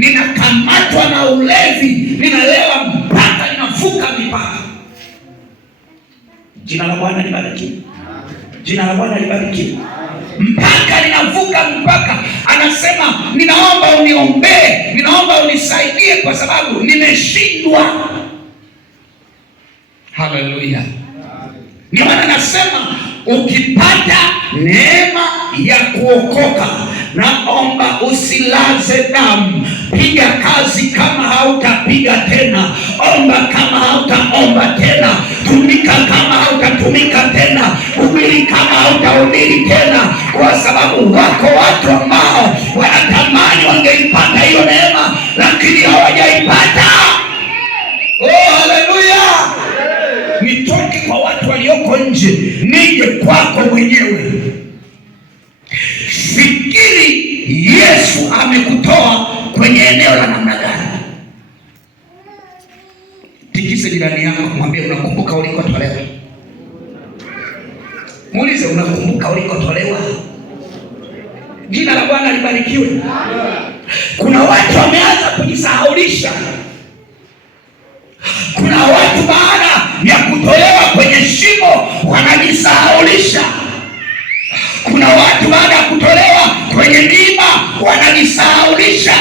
ninakamatwa na ulevi, ninalewa mpaka ninavuka mipaka. Jina la Bwana libarikiwe. Jina la Bwana libarikiwe. Mpaka ninavuka mpaka. Anasema ninaomba uniombee, ninaomba unisaidie kwa sababu nimeshindwa. Haleluya. Ndio maana nasema ukipata neema ya kuokoka, naomba usilaze damu. Piga kazi kama hautapiga tena. Omba kama hautaomba tena. Tumika kama hautatumika tena. Hubiri kama hautahubiri tena, kwa sababu wako watu ambao wanatamani wangeipata hiyo neema, lakini hawajaipata. Oh, haleluya. Nitoke kwa watu walioko nje, nije kwako mwenyewe. Fikiri Yesu amekutoa kwenye eneo la namna gani? Tikise jirani yako, mwambie unakumbuka ulikotolewa. Muulize unakumbuka ulikotolewa. Jina la Bwana libarikiwe. Kuna watu wameanza kujisahaulisha. Kuna watu baada ya kutolewa kwenye shimo wanajisahaulisha. Kuna watu baada ya kutolewa kwenye miba wanajisahaulisha.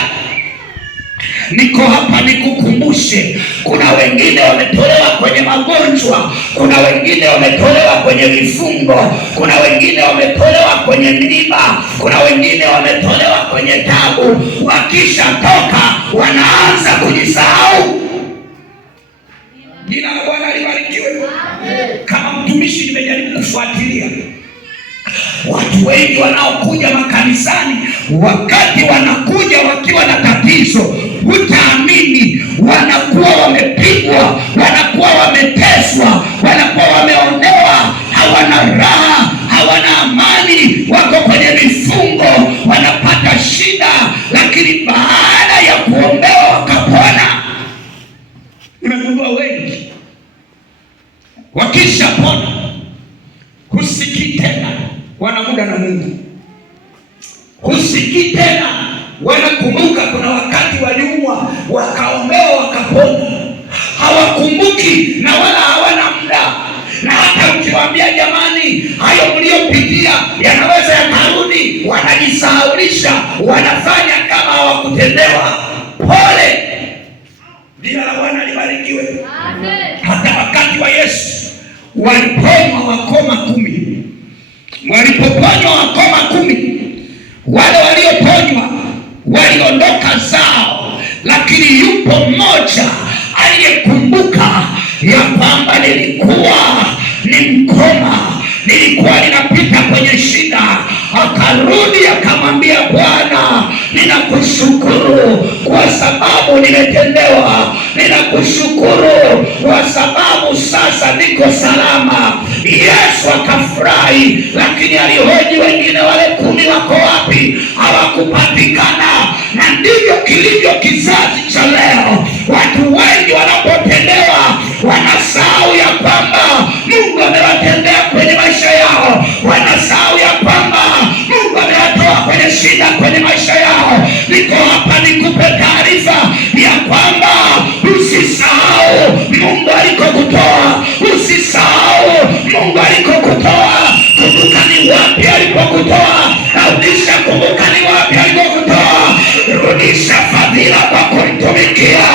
Niko hapa nikukumbushe, kuna wengine wametolewa kwenye magonjwa, kuna wengine wametolewa kwenye vifungo, kuna wengine wametolewa kwenye miba, kuna wengine wametolewa kwenye tabu. Wakisha toka wanaanza kujisahau. Jina la Bwana libarikiwe. Kama mtumishi nimejaribu kufuatilia watu wengi wanaokuja makanisani, wakati wanakuja wakiwa na tatizo, hutaamini, wanakuwa wamepigwa, wanakuwa wameteswa, wanakuwa wameonewa, hawana raha, hawana amani, wako kwenye vifungo, wanapata shida, lakini baada ya kuombewa wakapona. Nimegundua wengi wakisha pona husikii tena wanamuda na Mungu, husikii tena wanakumbuka kuna wakati waliumwa wakaombewa wakapona. Hawakumbuki na wala hawana muda. Na hata ukiwaambia jamani, hayo mliopitia yanaweza yakarudi, wanajisahaulisha, wanafanya kama hawakutendewa. Pole. Jina la Bwana libarikiwe. Hata wakati wa Yesu waliponywa wakoma 10. Walipoponywa wakoma 10, wale walioponywa waliondoka zao, lakini yupo mmoja aliyekumbuka ya kwamba nilikuwa ni mkoma, nilikuwa ninapita kwenye shida. Akarudi akamwambia Bwana, ninakushukuru kwa sababu nimetendewa, ninakushukuru kwa sababu sasa niko salama. Yesu akafurahi, lakini alihoji wengine, wale 10 wako wapi? Hawakupatikana. Na ndivyo kilivyo kizazi cha leo. Watu wengi wanapotendewa wanasahau ya kwamba Mungu amewatendea kwenye maisha yao, wanasahau ya kwamba Mungu amewatoa kwenye shida kwenye maisha yao. Niko hapa nikupe taarifa ya kwamba usisahau Mungu alikokutoa, usisahau Mungu alikokutoa. Kumbuka ni wapi alipokutoa, rudisha. Kumbuka ni wapi alikokutoa, rudisha fadhila kwa kumtumikia,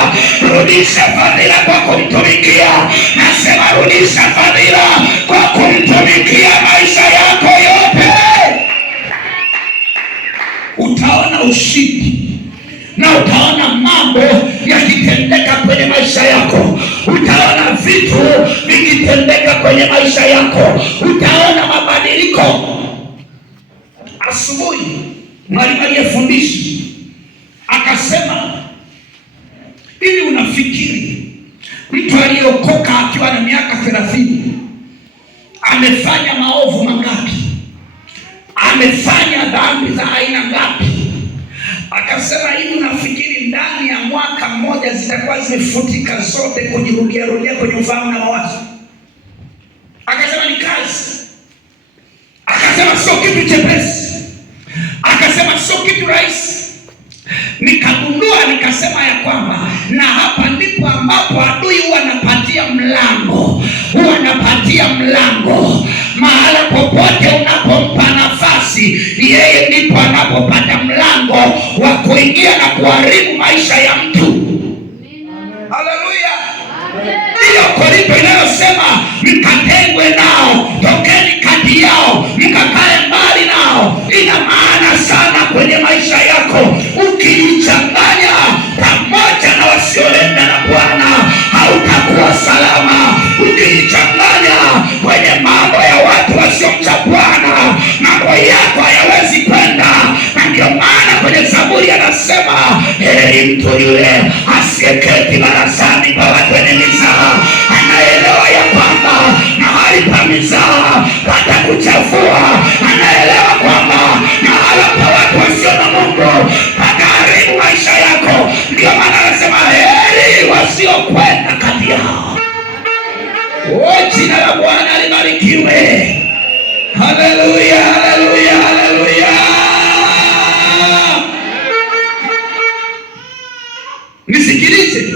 rudisha fadhila kwa kumtumikia. Nasema rudisha fadhila kwa kumtumikia maisha yako yote. Utaona ushindi na utaona mambo yakitendeka kwenye maisha yako. Utaona vitu vikitendeka kwenye maisha yako. Utaona mabadiliko. Asubuhi mwalimu aliyefundisha akasema, ili unafikiri mtu aliyeokoka akiwa na miaka 30 amefanya maovu mangapi? Amefanya dhambi za aina ngapi? Akasema, hivi unafikiri ndani ya mwaka mmoja zitakuwa zimefutika zote kujirudia rudia kwenye ufahamu na mawazo? Akasema ni kazi. Akasema sio kitu chepesi. Akasema sio kitu rahisi. Nikagundua kwamba, na hapa ndipo ambapo adui huwa anapatia mlango, mahala popote unapompa nafasi, yeye ndipo anapopata mlango wa kuingia na kuharibu maisha ya mtu. Haleluya! Ndiyo Korinto inayosema mkatengwe nao, tokeni kati yao, mkakae mbali nao. Ina maana sana kwenye maisha yako. Ukijichanganya pamoja na wasioenda na Bwana, hautakuwa salama. Ukijichanganya kwenye mambo ya watu wasiomcha Bwana, mambo yako hayawezi kwenda. Na ndio maana kwenye Zaburi anasema, heri mtu yule asiyeketi barazani pa watu wenye mizaha, anaelewa ya kwamba mahali pa mizaha patakuchafua, anaelewa kwamba mahala pa watu wasio na Mungu pataharibu maisha yako. Ndio maana anasema heri wasiokwenda kati yao. Jina la Bwana libarikiwe. Haleluya, haleluya, haleluya. Nisikilize,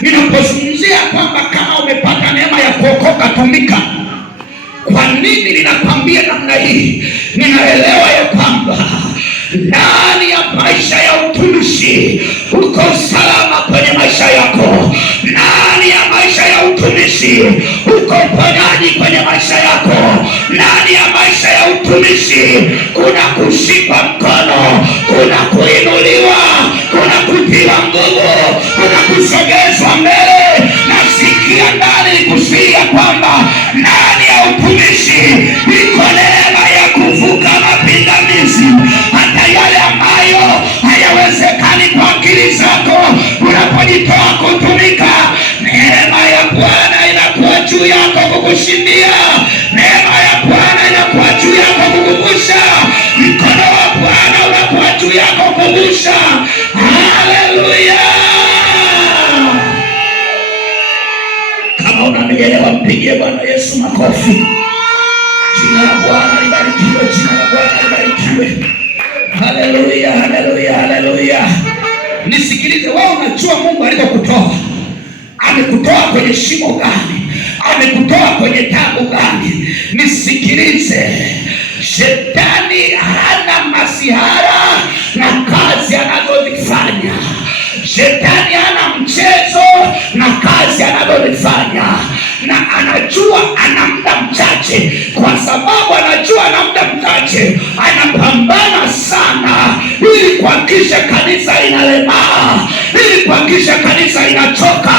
ninapozungumzia kwamba kama umepata neema ya kuokoka, tumika. Kwa nini ninakwambia namna hii? Ninaelewa ya kwamba ndani ya maisha ya utumishi uko salama kwenye maisha yako. Ndani ya maisha ya utumishi uko uponyaji kwenye maisha yako. Ndani ya maisha ya utumishi kuna kushikwa mkono, kuna kuinuliwa, kuna kutiwa nguvu, kuna kusogezwa mbele. Nasikia ndani kusikia kwamba ndani ya utumishi iko neema ya kuvuka mapingamizi, hata yale ambayo hayawezekani kwa akili zako. Unapojitoa kutumika, neema ya Bwana inakuwa juu yako kukushindia. Neema ya Bwana inakuwa juu yako kukuvusha. Mkono wa Bwana unakuwa juu yako kuvusha. Haleluya! Kama unanielewa, mpigie Bwana Yesu makofi. Jina la Bwana libarikiwe, jina la Bwana libarikiwe. Haleluya, haleluya, haleluya. Nisikilize, wewe unajua Mungu alikokutoa. Amekutoa kwenye shimo gani? Amekutoa kwenye tabu gani? Nisikilize, Shetani hana masihara na kazi anazozifanya. Shetani hana mchezo na kazi anazozifanya, na anajua ana muda mchache. Kwa sababu anajua ana muda mchache, anapambana sana ili kuhakikisha kanisa inalemaa, ili kuhakikisha kanisa inachoka,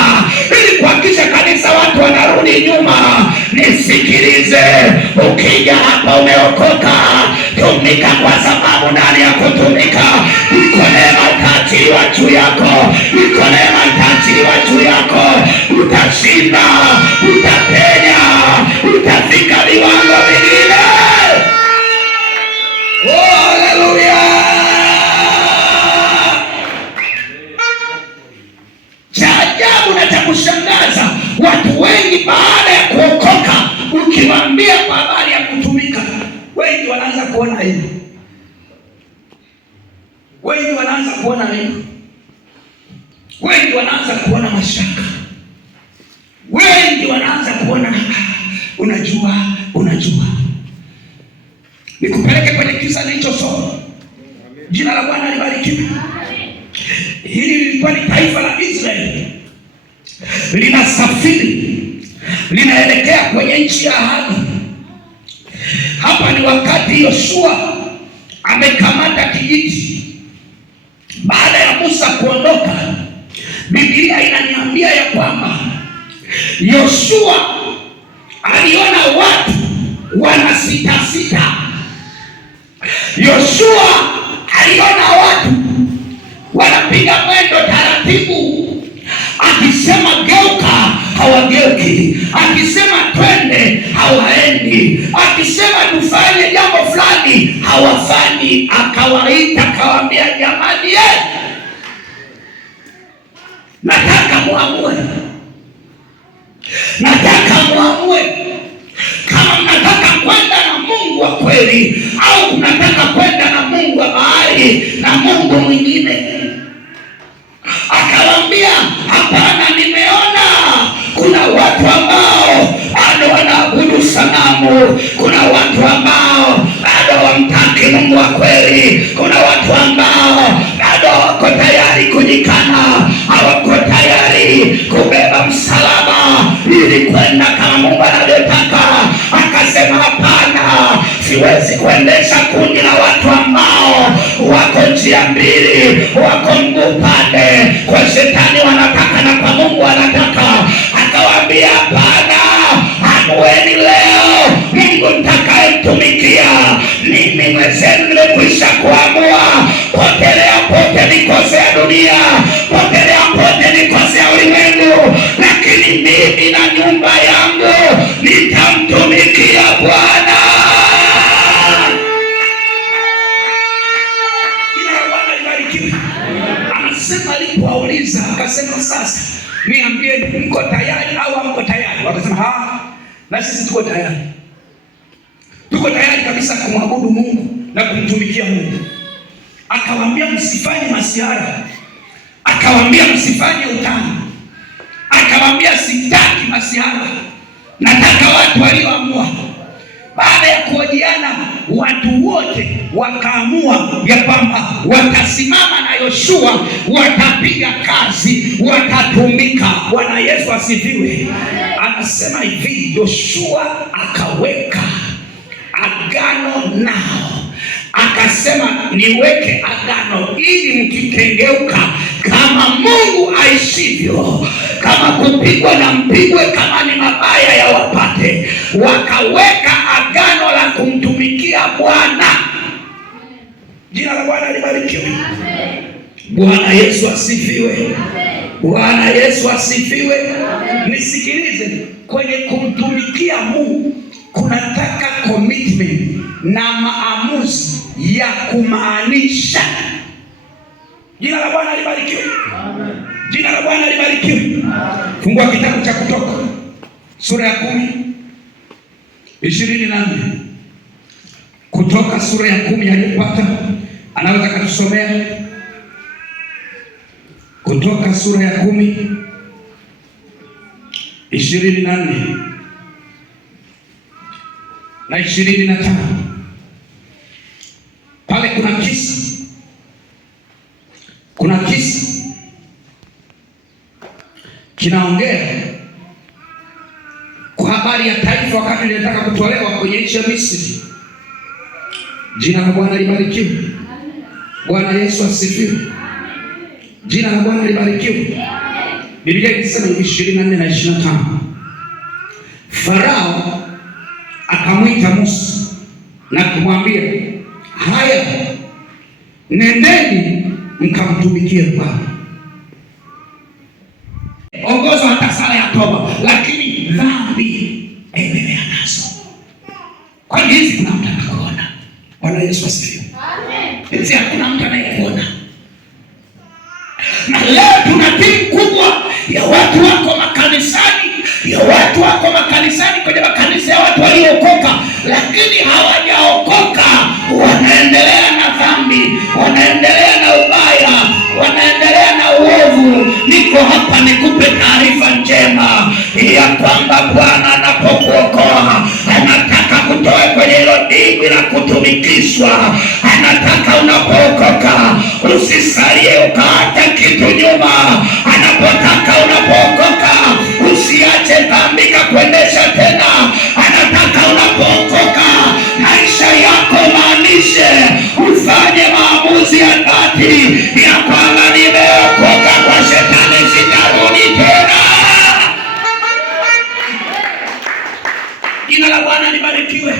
ili kuhakikisha kanisa watu wanarudi nyuma. Nisikilize, ukija hapa umeokoka, tumika, kwa sababu ndani ya kutumika iko neema itaachiliwa juu yako. Iko neema itaachiliwa juu yako. Utashinda, utapenya, utafika viwango vingine. Haleluya! Cha ajabu na cha kushangaza, watu wengi baada ya kuokoka, ukiwaambia kwa habari ya kutumika, wengi wanaanza kuona hivyo. Wengi wanaanza kuona hivyo. Wengi wanaanza kuona mashaka. Wengi wanaanza kuona unajua. Nikupeleke kwenye kisa nilichosoma. Jina la Bwana libarikiwe. Hili lilikuwa ni taifa la Israeli linasafiri, linaelekea kwenye nchi ya ahadi. Hapa ni wakati Yoshua amekamata kijiti. Baada ya Musa kuondoka, Biblia inaniambia ya kwamba Yoshua aliona watu wanasitasita. Yoshua aliona watu wanapiga mwendo taratibu. Akisema geuka, hawageuki. Akisema twende, hawaendi. Akisema tufanye jambo fulani, hawafanyi. Akawaita, akawaambia, jamani, nataka muamue. Nataka muamue kama mnataka kwenda na Mungu wa kweli au mnataka kwenda na Mungu wa bahari na Mungu mwingine. Akawaambia, hapana, nimeona kuna watu ambao bado wanaabudu sanamu, kuna watu ambao bado wamtaki Mungu wa kweli, kuna watu ambao bado wako tayari kujikana, hawako tayari kubeba msalaba ili kwenda kama Mungu anavyotaka. Akasema, hapana, siwezi kuendesha kundi la watu ambao wako njia mbili, wako mguu pande, kwa shetani wanataka na kwa Mungu anataka. Akawaambia, hapana, amueni leo Mungu nitakayemtumikia. Mimi mwenzenu nimekwisha kuamua, potelea pote nikosea dunia, potelea pote nikosea ulimwengu, lakini mimi na nyumba yangu nitamtumikia Bwana. Anasema alipowauliza akasema, sasa niambieni, mko tayari au hamko tayari? Wakasema, na sisi tuko tayari, tuko tayari kabisa kumwabudu Mungu na kumtumikia Mungu. Akawaambia, msifanye masiara, akawaambia msifanye utani, akawaambia sitaki masiara, nataka watu walioamua. Baada ya kuhojiana, watu wote wakaamua ya kwamba watasimama na Yoshua, watapiga kazi, watatumika. Bwana Yesu asifiwe. Anasema hivi, Yoshua akaweka agano nao, akasema, niweke agano ili mkikengeuka, kama Mungu aishivyo, kama kupigwa na mpigwe, kama ni mabaya ya wapate. Wakaweka agano la kumtumikia Bwana. Jina la Bwana libarikiwe. Bwana Yesu asifiwe. Bwana Yesu asifiwe. Nisikilize, kwenye kumtumikia Mungu kunataka commitment na maamuzi ya kumaanisha. Jina la Bwana libarikiwe. Jina la Bwana libarikiwe. Fungua kitabu cha Kutoka sura ya 10:24. Kutoka sura ya 10, aliyepata anaweza kutusomea Kutoka sura ya 10:24 na 25. Pale kuna kisa kinaongea kwa habari ya taifa wakati linataka kutolewa kwenye nchi ya Misri. Jina la Bwana libarikiwe. Bwana Yesu asifiwe. Jina la Bwana libarikiwe. Biblia inasema 24 na 25. Farao akamwita Musa na kumwambia, haya, nendeni mkamtumikie Bwana. Ongoza hata sala ya toba, lakini dhambi endelea nazo. Kwa hizi kuna mtu anakuona. Bwana Yesu asifiwe. Amen. Hizi hakuna mtu anayekuona. Na leo tuna timu kubwa ya watu wako makanisani, kwenye makanisa ya watu waliokoka, lakini hawajaokoka, wanaendelea na dhambi, wanaendelea na ubaya, wanaendelea na uovu. Niko hapa nikupe taarifa njema ya kwamba Bwana anapokuokoa anataka kutoa kwenye hilo dimbwi la kutumikishwa. Anataka unapookoka usisalie ukaacha kitu nyuma. Anapotaka unapookoka usiache dhambi kuendesha tena. Anataka unapookoka maisha yako maanishe, ufanye maamuzi ya dhati ya kwamba nimeokoka, kwa shetani sitarudi tena. Jina la Bwana libarikiwe.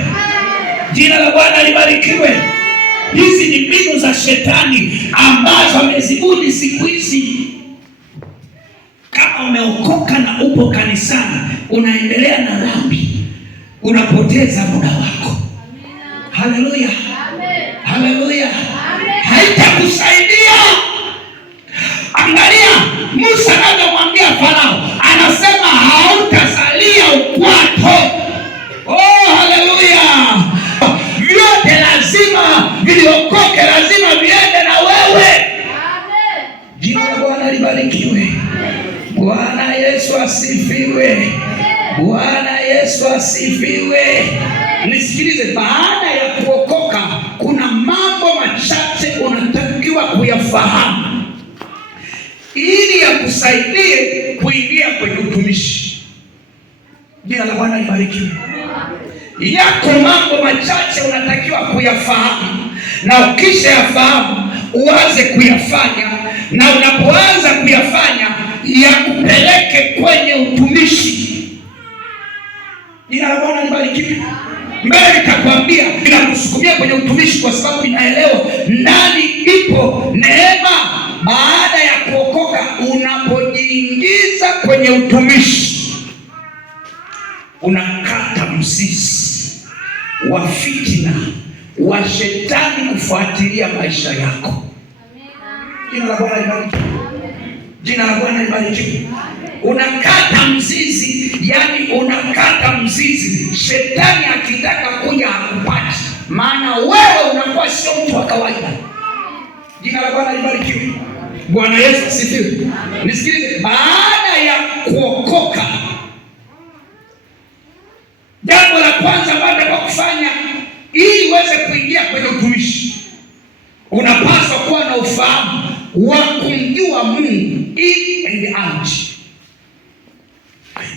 Jina la Bwana libarikiwe. Hizi ni mbinu za shetani ambazo amezibuni siku hizi. Kama umeokoka na upo kanisani unaendelea na dhambi, unapoteza muda wako. Haleluya. Haleluya. Haitakusaidia. Angalia Musa anamwambia Farao, anasema hautasalia ukwato. Oh, haleluya. Vyote lazima viliokoke, lazima viende na wewe. Jina la Bwana libariki. Bwana Yesu asifiwe. Bwana Yesu asifiwe. Nisikilize, baada ya kuokoka kuna mambo machache unatakiwa kuyafahamu ili yakusaidie kuingia kwenye utumishi. Jina la Bwana libarikiwe. Yako mambo machache unatakiwa kuyafahamu, na ukisha yafahamu uanze kuyafanya, na unapoanza kuyafanya yakupeleke kwenye utumishi. Jina la Bwana libarikiwe. Mbele nitakwambia ninakusukumia kwenye utumishi kwa sababu inaelewa ndani ipo neema. Baada ya kuokoka, unapojiingiza kwenye utumishi, unakata mzizi wa fitina wa shetani kufuatilia maisha yako. Jina la Bwana libarikiwe. Jina la Bwana libarikiwe. Unakata mzizi, yani unakata mzizi shetani akitaka kuja akupate, maana wewe unakuwa sio mtu wa kawaida. Jina la Bwana libarikiwe. Bwana Yesu asifiwe. Nisikilize, baada ya kuokoka, jambo la kwanza baada ya kufanya ili uweze kuingia kwenye utumishi, unapaswa kuwa na ufahamu wa kumjua Mungu in and out.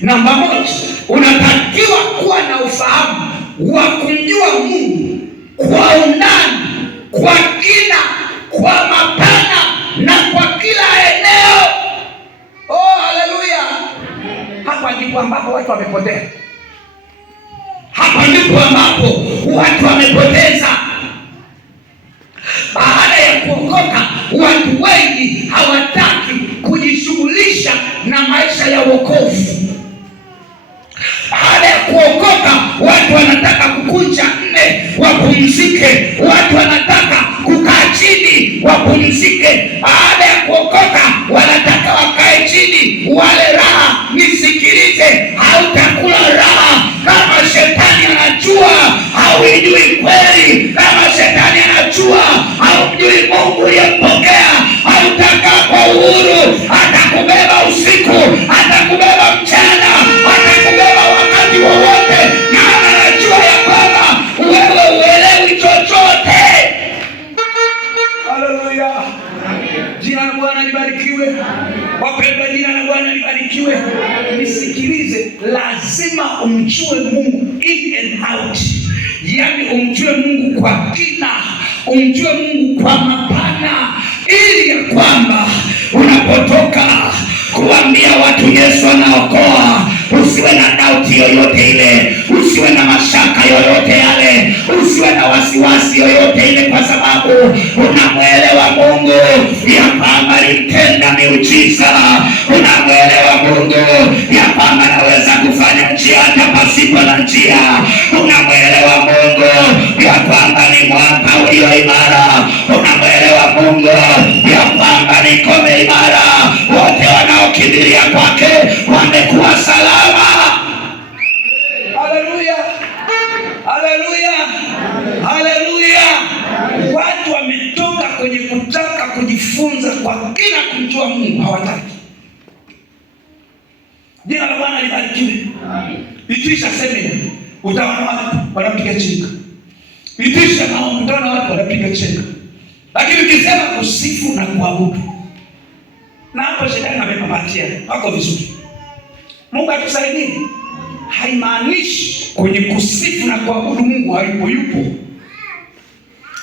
Namba moja, unatakiwa kuwa na ufahamu wa kumjua Mungu kwa undani, kwa kina, kwa mapana na kwa kila eneo. Oh, haleluya! Hapa ndipo ambapo watu wamepotea. Hapa ndipo ambapo watu wamepoteza. Baada ya kuokoka, watu wengi hawataki kujishughulisha na maisha ya wokovu. Baada ya kuokoka, watu wanataka kukunja nne wapumzike, watu wanataka kukaa chini wapumzike. Baada ya kuokoka, wanataka wakae chini wale raha. Nisikilize, hautakula raha kama shetani anajua hauijui kweli. Kama shetani anajua haumjui Mungu uliyempokea, hautakaa kwa uhuru. Atakubeba usiku, atakubeba mchana, atakubeba wakati wowote, na anajua ya kwamba wewe uelewi chochote. Haleluya! Jina la Bwana libarikiwe. Wapendwa, jina la Bwana libarikiwe. Nisikilize, lazima umjue Mungu in and out, yaani umjue Mungu kwa kina, umjue Mungu kwa mapana, ili ya kwamba unapotoka kuambia watu Yesu anaokoa, usiwe na dauti yoyote ile, usiwe na mashaka yoyote yale, usiwe na wasiwasi yoyote ile, kwa sababu unamwelewa Mungu ya kwamba alitenda miujiza. Unamwelewa Mungu ya kwamba anaweza kufanya njia hata pasipo na njia. Unamwelewa Mungu ya kwamba ni mwamba ulio imara. Unamwelewa Mungu ya kwamba ni ngome imara. Wote wanaokimbilia kwake wamekuwa salama. Haleluya! Haleluya! Haleluya! Watu wametoka kwenye kutaka kujifunza kwa kina kumjua Mungu, hawataki. Jina la Bwana libarikiwe. Itisha semina, utaona watu wanapiga chenga. Itisha maombi, utaona watu wanapiga chenga. Lakini ukisema kusifu na kuabudu, na hapo shetani amepapatia, wako vizuri. Mungu atusaidie. Haimaanishi kwenye kusifu na kuabudu Mungu hayupo, yupo.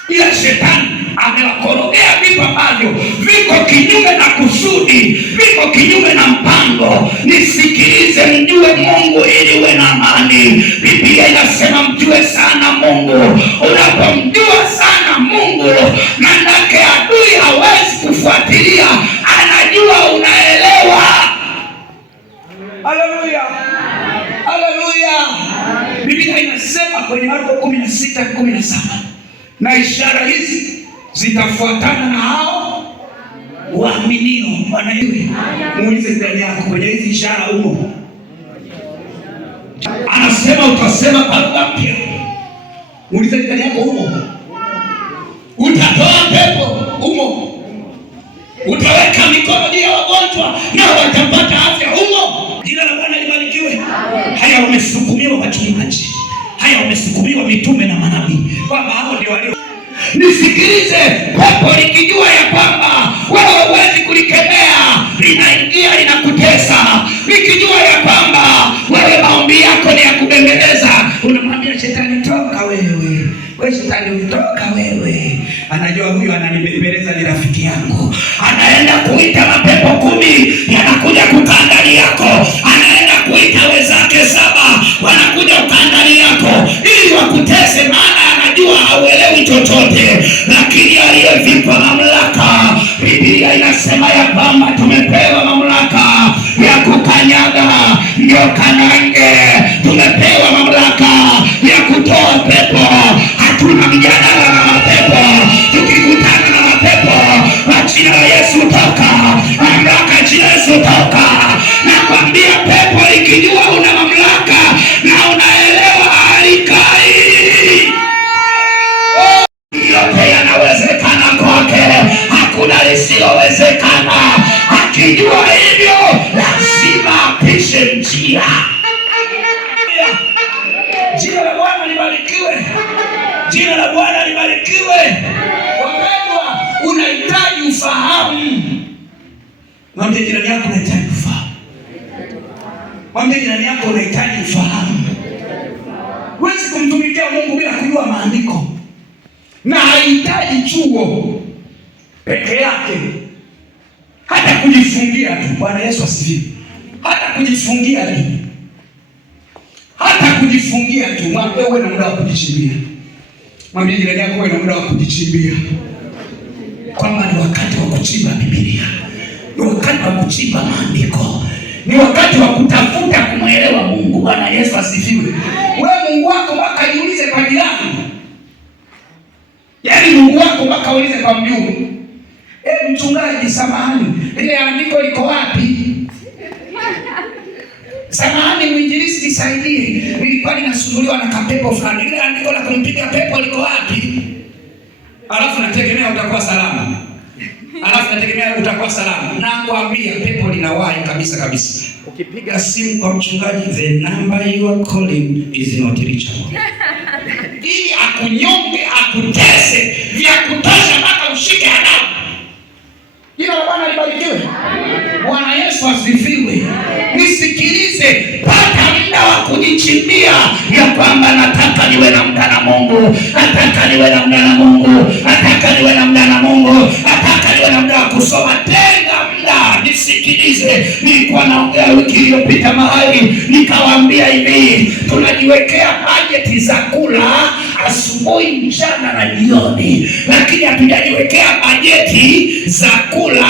Ila shetani amewakorogea vitu ambavyo viko kinyume na kusudi, viko kinyume na mpango. Nisikilize, mjue Mungu ili uwe na amani. Biblia inasema mjue sana Mungu. Unapomjua sana Mungu, manake adui hawezi kufuatilia, anajua unaelewa. Haleluya! Haleluya! Biblia inasema kwenye Marko 16:17, na ishara hizi zitafuatana na hao waaminio. Bwana yule, muulize ndani yako, kwenye hizi ishara umo? Anasema utasema kwa lugha mpya. Muulize ndani yako, umo? Utatoa pepo, umo? Utaweka mikono juu ya wagonjwa, wagonjwa nao watapata afya humo. Jina la Bwana libarikiwe. Haya, wamesukumiwa wachungaji, haya wamesukumiwa mitume na manabii, kwamba hao ndio walio. Nisikilize, pepo likijua ya kwamba wewe huwezi kulikemea, linaingia linakutesa. Likijua ya kwamba wewe maombi yako ni ya kubembeleza, unamwambia shetani, toka wewe. Wewe shetani, utoka wewe. Anajua huyu ananibembeleza, ni rafiki yangu. Anaenda kuita mapepo 10 yanakuja kukaa ndani yako. Anaenda kuita wenzake 7 wanakuja kukaa ndani yako ili wakutese, maana anajua hauelewi chochote. Lakini aliyevikwa mamlaka, Biblia inasema ya kwamba tumepewa mamlaka ya kukanyaga nyoka na nge. Tumepewa mamlaka ya kutoa pepo. Hatuna mjadala na mapepo. Tukikutana na mapepo, kwa jina la Yesu toka, mamlaka jina la Yesu toka. Nakwambia pepo likijua una mamlaka na unaelewa halikai, yote yanawezekana kwake, hakuna lisilowezekana. Akijua hivyo, lazima apishe njia. Jina la Bwana libarikiwe. Jina la Bwana libarikiwe. Wapendwa, unahitaji ufahamu. Mwambie jirani yako unahitaji ufahamu. Mwambie jirani yako unahitaji ufahamu. Huwezi kumtumikia Mungu bila kujua maandiko. Na haihitaji chuo peke yake, hata kujifungia tu. Bwana Yesu asifiwe. Hata kujifungia tu, hata kujifungia tu. Mwambie wewe na muda wa kujichimbia. Mwambie jirani yako wewe na muda wa kujichimbia, kwamba ni wakati wa kuchimba Biblia, ni wakati wa kuchimba maandiko, ni wakati wa kutafuta kumwelewa Mungu. Bwana Yesu asifiwe. Wewe Mungu wako mpaka jiulize kwa jirani. Yaani Mungu wako mpaka uulize kwa mjumbe, mchungaji, samahani, ile andiko liko wapi? Samahani mwinjilisti, nisaidie, nilikuwa ninasumbuliwa na kapepo fulani. Ile andiko la kumpiga pepo liko wapi? Alafu nategemea utakuwa salama. Na kuambia pepo linawahi kabisa kabisa. Ukipiga simu kwa mchungaji, the number you are calling is not reachable. Ili akunyonge, akutese vya kutosha mpaka ushike adabu. Jina la Bwana libarikiwe. Bwana Yesu asifiwe. Nisikilize, pata muda wa kujichimbia ya kwamba nataka niwe na muda na Mungu, nataka niwe na muda na Mungu, nataka niwe na muda na Mungu, nataka niwe na muda wa kusoma. Tenga muda. Nisikilize, nilikuwa naongea wiki iliyopita mahali nikawaambia hivi, tunajiwekea bajeti za kula asubuhi, mchana na jioni, lakini hatujajiwekea bajeti za kula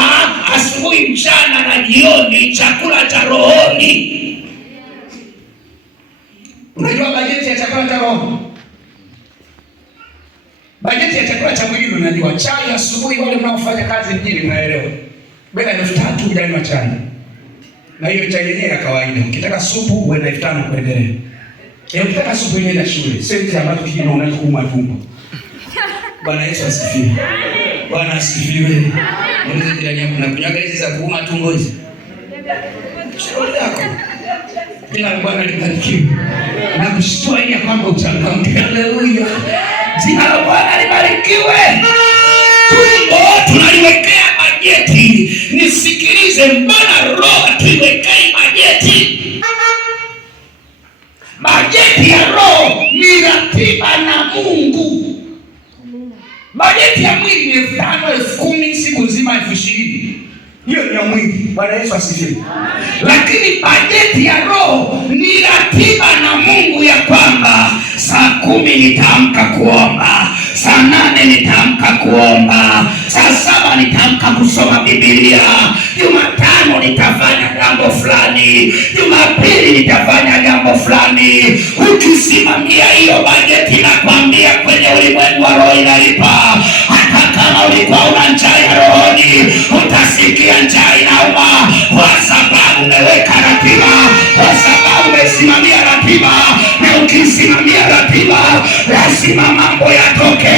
asubuhi, mchana na jioni, chakula cha rohoni. Unajua bajeti ya chakula cha roho? Bajeti ya chakula cha mwili unajua. Chai asubuhi, wale mnaofanya kazi mjini mnaelewa. Bela 3,000 hujanywa chai. Na hiyo chai yenyewe ya kawaida. Ukitaka supu uwe na 5,000 kuendelea. Ukitaka supu yenyewe ya shule, sio hizo ambazo kingine unakuuma tumbo. Bwana Yesu asifiwe. Bwana asifiwe. Unaweza jirani yako unakunywa hizi za kuuma tumbo hizi. Shughuli yako. Jina la Bwana libarikiwe. Na kushtua ili kwamba uchangamke. Haleluya. Jina la Bwana libarikiwe. Tumbo tunaliwekea bajeti. Nisikilize, mbona roho tuiwekei bajeti? Bajeti ya roho ni ratiba na Mungu. Bajeti ya mwili ni 5,000, 10,000, siku nzima 20,000. Hiyo ni ya mwili. Bwana Yesu asifiwe. Lakini bajeti ya roho ni ratiba na Mungu ya kwamba saa 10 nitaamka kuomba, saa 8 nitaamka kuomba, saa 7 nitaamka kusoma Biblia, Jumatano nitafanya jambo fulani, Jumapili nitafanya jambo fulani. Ukisimamia hiyo bajeti, nakwambia kwenye ulimwengu wa roho inalipa. Hata kama ulikuwa una njaa ya rohoni, utasikia njaa inauma, kwa sababu umeweka ratiba, kwa sababu umesimamia ratiba. Na ukisimamia ratiba, lazima mambo yatoke,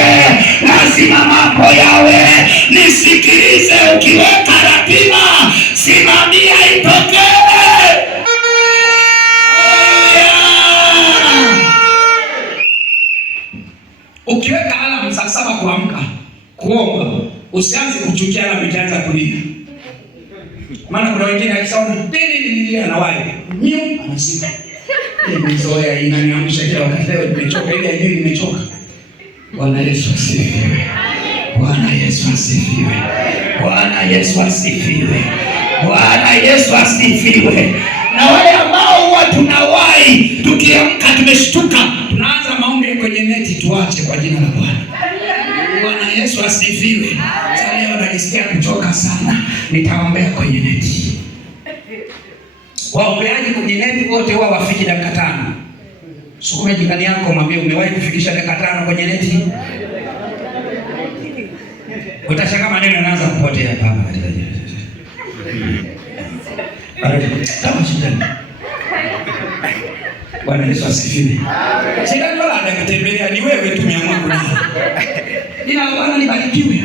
lazima mambo yawe. Nisikilize, ukiweka ratiba, simamia Usianze kuchukia na mitaanza kulia. Maana kuna wengine akishaona tili anawahi. Anasika. Nimezoea inaniamsha kila wakati, leo nimechoka, ile ajili nimechoka. Bwana Yesu asifiwe. Bwana Yesu asifiwe. Bwana Yesu asifiwe. Bwana Yesu asifiwe. Na wale ambao huwa tunawahi, tukiamka tumeshtuka, tunaanza maombi kwenye neti, tuache kwa jina la Bwana. Bwana Yesu asifiwe. Sasa leo najisikia kuchoka sana, nitaombea kwenye neti. Waombeaji kwenye neti wote huwa wafiki dakika 5. Sukume jirani yako mwambie umewahi kufikisha dakika 5 kwenye neti? Utashangaa maneno yanaanza kupotea hapa katika jina. Bwana Yesu asifiwe. Shetani wala anakutembelea, ni wewe tu umeamua kulala. Jina la Bwana libarikiwe.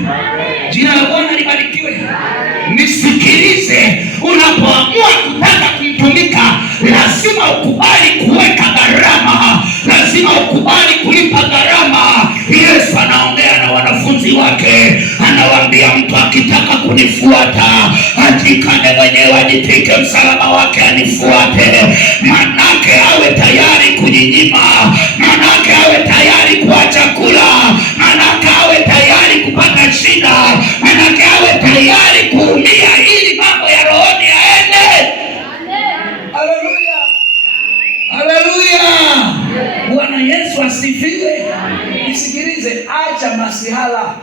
Jina la Bwana libarikiwe. Nisikilize, unapoamua kutaka kumtumika, lazima ukubali kuweka gharama. Lazima ukubali kulipa gharama. Yesu anaongea na wanafunzi wake, anawaambia mtu akitaka kunifuata, ajikane mwenyewe, ajitwike msalaba wake anifuate. Manake awe tayari kujinyima, manake awe tayari kuacha kula, manake awe tayari kupata shida, manake awe tayari kuumia ili mambo ya rohoni yaende. Haleluya. Haleluya. Bwana Yesu asifiwe. Nisikilize, acha masihala.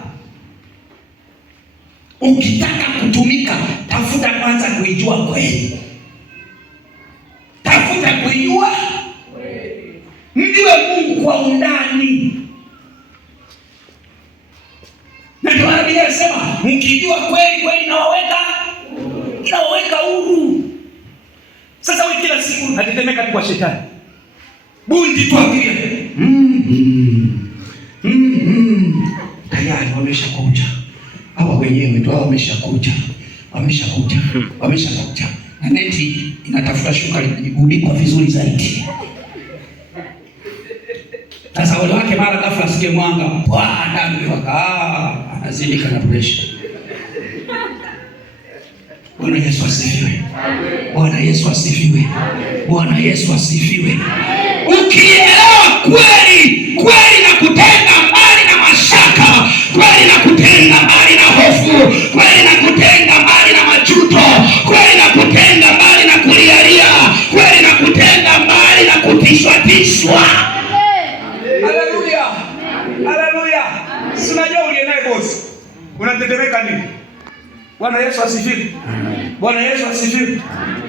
Ukitaka kutumika, tafuta kwanza kuijua kweli. Tafuta kuijua kweli. Mjue Mungu kwa undani. Na ndio Biblia inasema, mkijua kweli, kweli inawaweka huru. Sasa wewe kila siku unatetemeka tu kwa shetani. Bundi tu akilia. Tayari wameshakuja. Hawa wenyewe tu wameshakuja. Na neti inatafuta shuka libudikwa vizuri zaidi. Sasa wale wake mara ghafla asikie mwanga, Bwana amewaka, anazindika na pressure. Bwana Yesu asifiwe. Bwana Yesu asifiwe. Bwana Yesu asifiwe. Ukielewa kweli na kutenga mbali na mashaka, kweli na kutenga mbali na hofu, kweli na kutenga mbali na majuto, kweli na kutenga mbali na kulialia, kweli na kutenga mbali na kutishwa. Haleluya. Haleluya. Si unajua uliye naye boss, unatetemeka nini? Bwana Yesu asifiwe. Bwana Yesu asifiwe.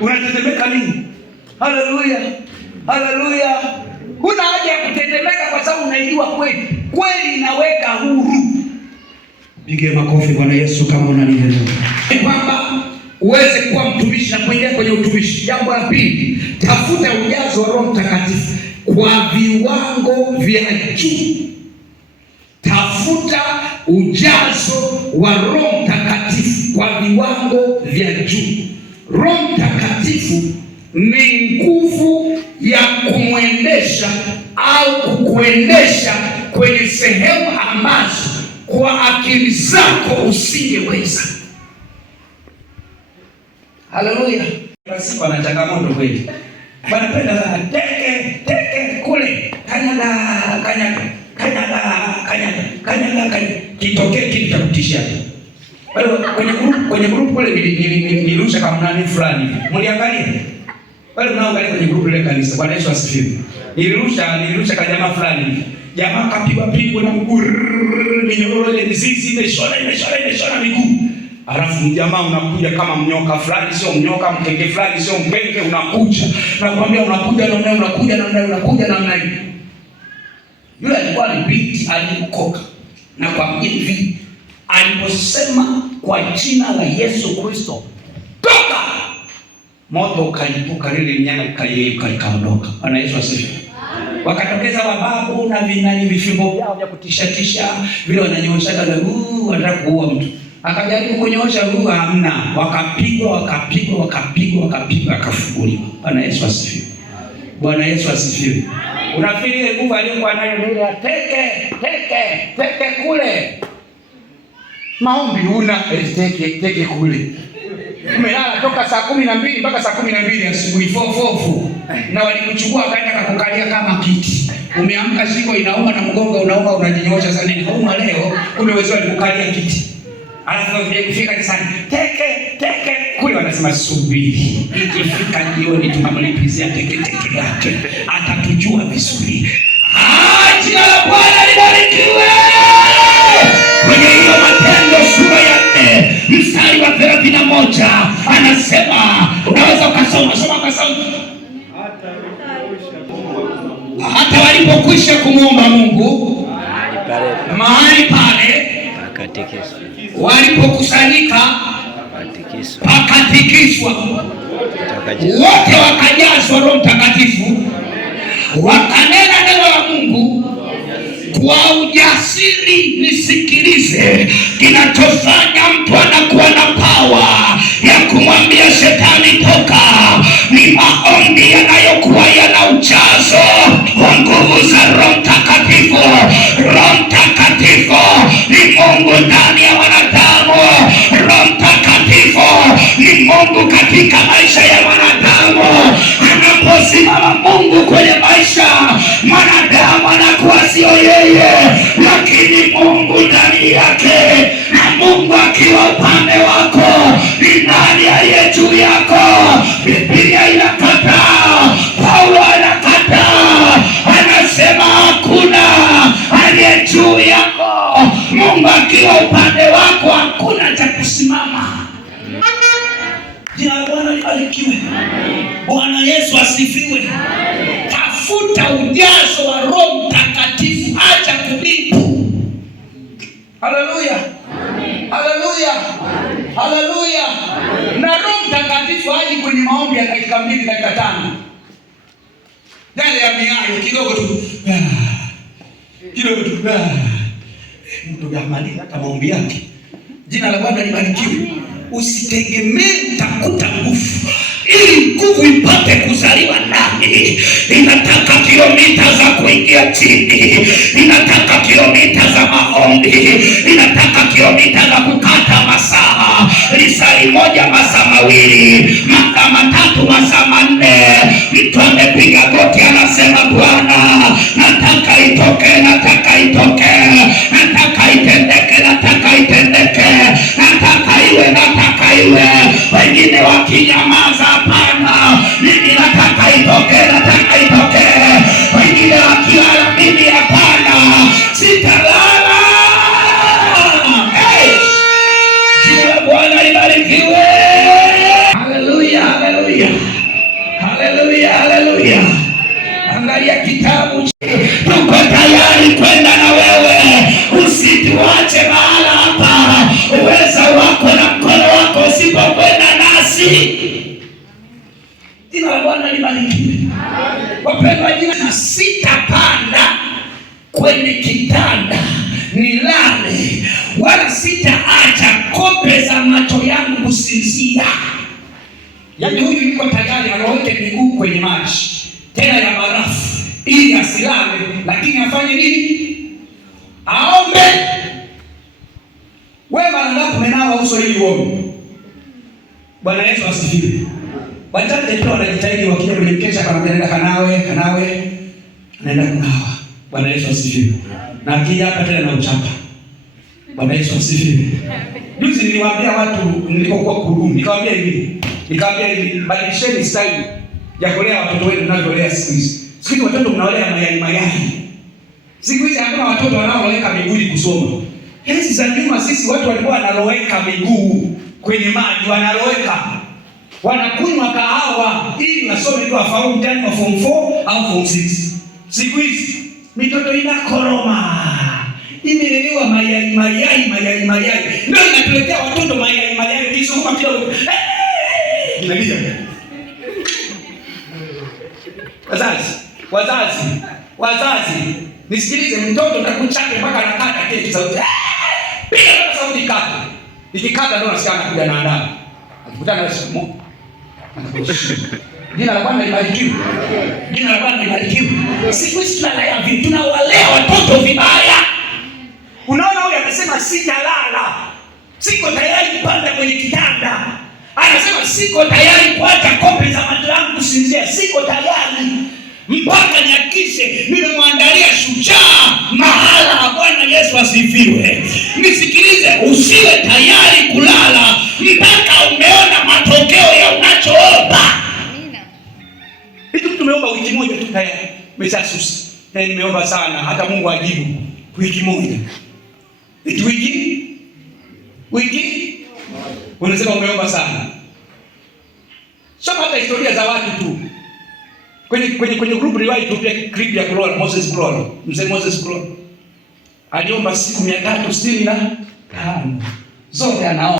Unatetemeka nini? Haleluya. Haleluya. Huna haja ya kutetemeka kwa sababu unaijua kweli. Kweli inaweka huru. Pige makofi Bwana Yesu kama unanielewa. Ni kwamba uweze kuwa mtumishi na kuingia kwenye utumishi. Jambo la pili, tafuta ujazo wa Roho Mtakatifu kwa viwango vya juu. Tafuta ujazo wa Roho Mtakatifu kwa viwango vya juu. Roho Mtakatifu ni nguvu ya kumwendesha au kukuendesha kwenye sehemu ambazo kwa akili zako usingeweza. Haleluya. Basi pana changamoto kweli. Wanapenda sana teke kule. Kanyaga. Kitokee kitu cha kutisha. Kwenye group kule nilirusha kama nani fulani. Mliangalia? Wale mnaoangalia kwenye group ile kanisa. Bwana Yesu asifiwe. Nilirusha kwa jamaa fulani. Jamaa kapigwa na mguu. Minyororo ile mizizi imeshona miguu. Alafu jamaa unakuja kama mnyoka fulani, sio mnyoka, mkenge fulani, sio mkenge, unakuja. Nakwambia unakuja namna hiyo. Yule alikuwa ni binti alikoka. Na kwa hivi aliposema kwa jina la Yesu Kristo, toka! Moto ukalipuka, lile nyama likaondoka. Bwana Yesu asifiwe. Wakatokeza wababu na vifimbo vyao vya kutisha vile wananyoosha na wanataka kuua mtu. Akajaribu kunyoosha hamna. Wakapigwa akafunguliwa. Bwana Yesu asifiwe. Bwana Yesu asifiwe. Unafikiri ile nguvu aliyokuwa nayo ile teke kule. Maombi una teke kule. Umelala toka saa 12 mpaka saa 12 asubuhi fofu. Na walikuchukua wakaenda kukukalia kama kiti. Umeamka shingo inauma na mgongo unauma, unajinyoosha sana nini? Unauma leo, kumbe wewe walikukalia kiti. Alafu ukifika kanisani, teke kule wanasema subiri. Ikifika jioni tunamlipizia teke yake. Atatujua vizuri. Jina la Bwana libarikiwe. Kwenye hiyo Matendo sura ya 4 mstari wa 31 anasema, unaweza ukasoma hata walipokwisha kumwomba Mungu mahali pale walipokusanyika pakatikiswa, wote wakajazwa Roho Mtakatifu, wakanena neno la Mungu kwa ujasiri. Nisikilize, kinachofanya mtu anakuwa na pawa ya kumwambia shetani toka ni maombi yanayokuwa yana ujazo wa nguvu za Roho Mtakatifu. Roho Mtakatifu ni Mungu ndani ya wanadamu. Roho Mtakatifu ni Mungu katika maisha ya wanadamu. Anaposimama Mungu kwenye maisha, mwanadamu anakuwa sio yeye, lakini Mungu ndani yake. Na Mungu akiwa upande wako, ni nani aliye juu yako? Biblia inakataa, Paulo anakataa, anasema hakuna aliye juu yako. Mungu akiwa upande wako, hakuna cha kusimama. Jina la Bwana libarikiwe. Bwana Yesu asifiwe. Tafuta ujazo wa Roho Mtakatifu, acha kubibu. Haleluya. Haleluya. Haleluya. Na Roho Mtakatifu haji kwenye maombi ya dakika 2, dakika 5. Yale ya miayo kidogo tu. Kidogo tu. Mtu gamaliza hata maombi yake. Jina la Bwana libarikiwe. Usitegemee utakuta nguvu. Ili nguvu ipate kuzaliwa ndani, inataka kilomita za kuingia chini, inataka kilomita za maombi, inataka kilomita za kukata masaa, lisali moja masaa mawili, masaa matatu, masaa manne. Mtu amepiga goti anasema, Bwana nataka itoke, nataka itoke, nataka itendeke, nataka itendeke, nataka iwe, nataka iwe. Wengine wakinyamaza, hapana, mimi nataka itoke, nataka itoke. Wengine wakilala, mimi hapana, sitalala. Jina la Bwana libarikiwe. Haleluya, haleluya. Haleluya, haleluya. Angalia kitabu, tuko tayari kwenda na wewe. Usituache mahala hapa. Uweza wako na mkono wako usipokwenda nasi. Jina la Bwana libarikiwe. Wapendwa, jina sitapanda kwenye kitanda nilale, wala sitaacha kope za macho yangu kusinzia. Yaani huyu yuko tayari aloweke miguu kwenye maji tena ya barafu ili asilale, lakini afanye nini? Aombe. Wewe mara ngapi umenawa uso ili uombe? Bwana Yesu asifiwe. Wachache tu wanajitahidi wakija kwenye mkesha kanaenda kanawe, anaenda kunawa. Bwana Yesu asifiwe. Na akija hapa tena na uchapa. Bwana Yesu asifiwe. Juzi niliwaambia watu nilipokuwa Kurumi, nikamwambia hivi, badilisheni style ya kulea watoto wenu mnavyolea siku hizi. Siku hizi watoto mnawalea mayai. Siku hizi hakuna watoto wanaoloweka miguu kusoma. Hizi za nyuma sisi watu walikuwa wanaloweka miguu kwenye maji, wanaloweka. Wanakunywa kahawa ili wasome tu afaulu mtihani wa form 4 au form 6. Siku hizi mitoto inakoroma. Imelelewa mayai. Ndio inatuletea watoto mayai kisukuma kidogo. Inalia. Wazazi, nisikilize, mtoto atakuchapa mpaka anakata keki sauti. Piga sauti kata. Ikikata ndio nasikia anakuja na adabu. Akikutana na simu. Jina la Bwana libarikiwe. Jina la Bwana libarikiwe. Siku hizi tunalea vipi? Tunawalea watoto vibaya. Unaona huyu amesema sitalala. Siko tayari kupanda kwenye kitanda. Anasema siko tayari kuacha kope za macho yangu kusinzia. Siko tayari mpaka nihakikishe nimemwandalia shujaa mahala. Bwana Yesu asifiwe. Nisikilize, usiwe tayari kulala mpaka umeona matokeo ya unachoomba. Hitu tumeomba wiki moja tu tayari umeshasusa. Nimeomba sana hata Mungu ajibu wiki moja. Wiki unasema umeomba sana. Soma hata historia za watu tu. Kwenye group riwaya tu, pia clip ya Kulola, Moses Kulola. Mzee Moses Kulola aliomba siku 365 zote anaomba.